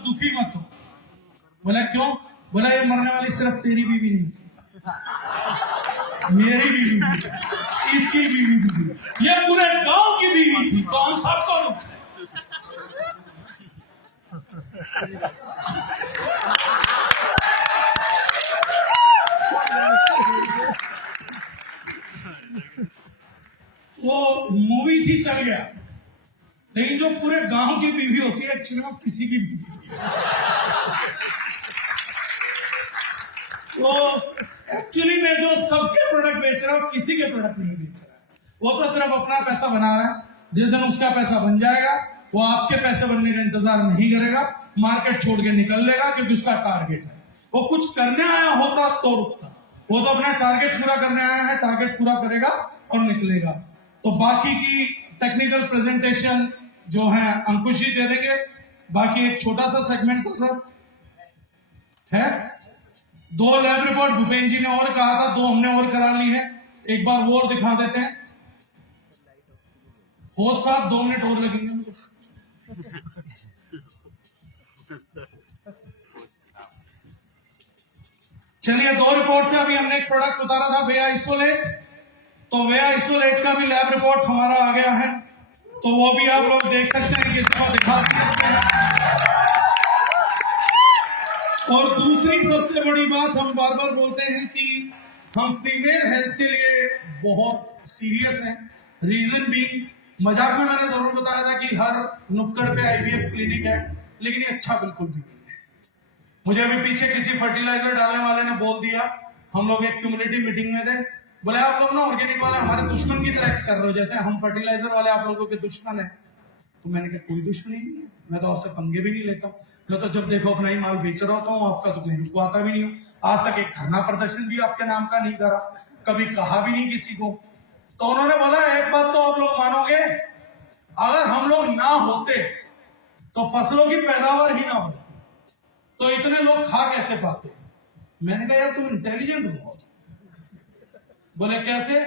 दुखी मत हो। बोला क्यों? बोला ये मरने वाली सिर्फ तेरी बीवी नहीं थी, मेरी बीवी थी, इसकी बीवी थी, ये पूरे गांव की बीवी थी, तो हम सबको वो मूवी थी, चल गया। लेकिन जो पूरे गांव की बीवी होती है एक्चुअली वो किसी की बीवी होती है। वो एक्चुअली में जो सबके प्रोडक्ट बेच रहा है किसी के प्रोडक्ट नहीं बेच रहा है, वो तो सिर्फ अपना पैसा बना रहा है। जिस दिन उसका पैसा बन जाएगा वो आपके पैसे बनने का इंतजार नहीं करेगा, मार्केट छोड़ के निकल लेगा, क्योंकि उसका टारगेट है। वो कुछ करने आया होता तो रुकता, वो तो अपना टारगेट पूरा करने आया है, टारगेट पूरा करेगा और निकलेगा। तो बाकी की टेक्निकल प्रेजेंटेशन जो है अंकुश जी दे देंगे। बाकी एक छोटा सा सेगमेंट तो सर है, 2 लैब रिपोर्ट भूपेन जी ने और कहा था, 2 हमने और करा ली है, एक बार वो और दिखा देते हैं। हो साहब 2 मिनट और लगेंगे। चलिए 2 रिपोर्ट से अभी हमने एक प्रोडक्ट उतारा था वे आइसोलेट, तो वे आइसोलेट का भी लैब रिपोर्ट हमारा आ गया है, तो वो भी आप लोग देख सकते हैं, ये इसको दिखा दिया। और दूसरी सबसे बड़ी बात, हम बार बार बोलते हैं कि हम फीमेल हेल्थ के लिए बहुत सीरियस हैं। रीजन भी, मजाक में मैंने जरूर बताया था कि हर नुक्कड़ पे आईवीएफ क्लिनिक है, लेकिन ये अच्छा बिल्कुल भी नहीं है। मुझे अभी पीछे किसी फर्टिलाइजर डालने वाले ने बोल दिया, हम लोग एक कम्युनिटी मीटिंग में थे, बोले आप लोग ना ऑर्गेनिक वाले हमारे दुश्मन की तरह कर रहे हो, जैसे हम फर्टिलाइजर वाले आप लोगों के दुश्मन है। तो मैंने कहा कोई दुश्मनी नहीं है, मैं तो आपसे पंगे भी नहीं लेता हूँ, मैं तो जब देखो अपना ही माल बेच रहा होता हूँ, आपका तो कहीं रुकवाता भी नहीं हूँ। आज तक एक धरना प्रदर्शन भी आपके नाम का नहीं करा, कभी कहा भी नहीं किसी को। तो उन्होंने बोला एक बात तो आप लोग मानोगे, अगर हम लोग ना होते तो फसलों की पैदावार ही ना होती, तो इतने लोग खा कैसे पाते? मैंने कहा यार तुम इंटेलिजेंट बहुत। बोले कैसे?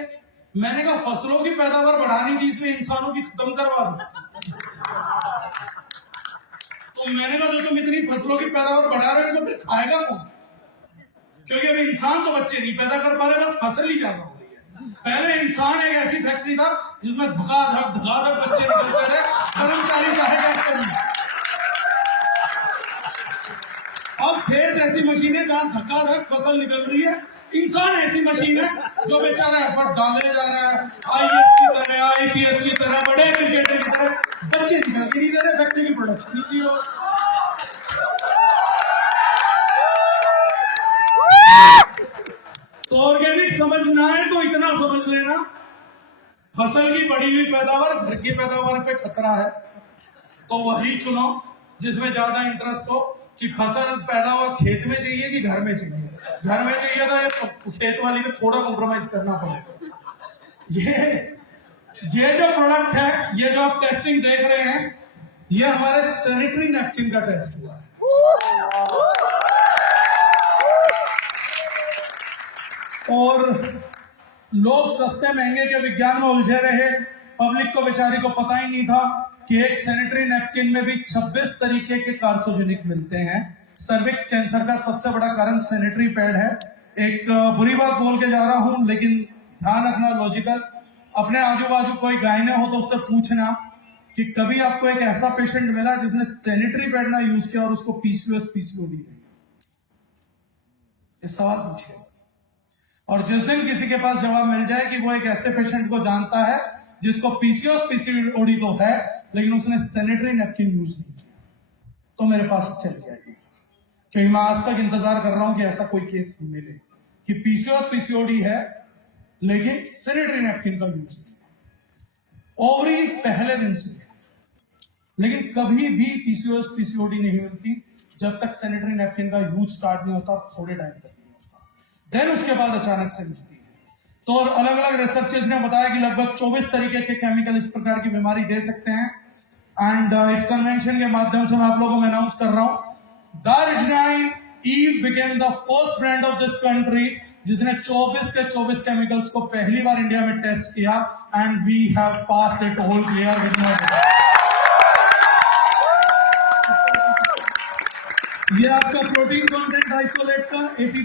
मैंने कहा फसलों की पैदावार बढ़ानी थी, इसमें इंसानों की खत्म करवा दो। तो मैंने कहा जो तुम इतनी फसलों की पैदावार बढ़ा रहे हो इनको फिर खाएगा कौन? क्योंकि अभी इंसान तो बच्चे नहीं पैदा कर पा रहे, बस फसल ही ज्यादा हो रही है। पहले इंसान एक ऐसी फैक्ट्री था जिसमें धकाधक बच्चे निकलते थे, कर्मचारी चाहेगा नहीं। अब खेत ऐसी मशीन है जहां धकाधक फसल निकल रही है, इंसान ऐसी मशीन है जो बेचारा एफर्ट डाले जा रहा है, आईएएस की तरह, आईपीएस की तरह, बड़े क्रिकेटर की तरह, बच्चे निकल के नहीं दे रहे, फैक्ट्री की प्रोडक्शन नहीं हो। तो ऑर्गेनिक समझना है तो इतना समझ लेना, फसल की बढ़ी हुई पैदावार घर की पैदावार पे खतरा है, तो वही चुनो जिसमें ज्यादा इंटरेस्ट हो कि फसल पैदावार खेत में चाहिए कि घर में चाहिए। घर में चाहिए तो ये खेत वाली में थोड़ा कॉम्प्रोमाइज करना पड़ेगा। ये जो प्रोडक्ट है, ये जो आप टेस्टिंग देख रहे हैं, ये हमारे सैनिटरी नैपकिन का टेस्ट हुआ है। और लोग सस्ते महंगे के विज्ञान में उलझे रहे, पब्लिक को बेचारी को पता ही नहीं था कि एक सैनिटरी नैपकिन में भी 26 तरीके के कार्सिनोजेनिक मिलते हैं। सर्विक्स कैंसर का सबसे बड़ा कारण सैनिटरी पैड है। एक बुरी बात बोल के जा रहा हूं, लेकिन ध्यान रखना लॉजिकल, अपने आजू बाजू कोई गायने हो तो उससे पूछना कि कभी आपको एक ऐसा पेशेंट मिला जिसने सैनिटरी पैड ना यूज किया और उसको पीसीओडी रही। इस सवाल पूछिए, और जिस दिन किसी के पास जवाब मिल जाए कि वो एक ऐसे पेशेंट को जानता है जिसको पीसीओडी तो है लेकिन उसने सैनिटरी नैपकिन यूज नहीं किया, तो मेरे पास चल जाएगी। क्योंकि मैं आज तक इंतजार कर रहा हूं कि ऐसा कोई केस मिले कि पीसीओडी है लेकिन सैनिटरी नैपकिन का यूज नहीं। ओवरीज पहले दिन से, लेकिन कभी भी पीसीओडी नहीं मिलती जब तक सैनिटरी नैपकिन का यूज स्टार्ट नहीं होता, थोड़े टाइम तक नहीं होता, देन उसके बाद अचानक से मिलती है। तो अलग अलग रिसर्चेस ने बताया कि लगभग 24 तरीके के केमिकल इस प्रकार की बीमारी दे सकते हैं। एंड इस कन्वेंशन के माध्यम से मैं आप लोगों को अनाउंस कर रहा हूं, Darjeeling Eve became the first brand of this country जिसने 24 के 24 केमिकल्स को पहली बार इंडिया में टेस्ट किया, and we have passed it all clear with no. ये आपका प्रोटीन कंटेंट आइसोलेट का 80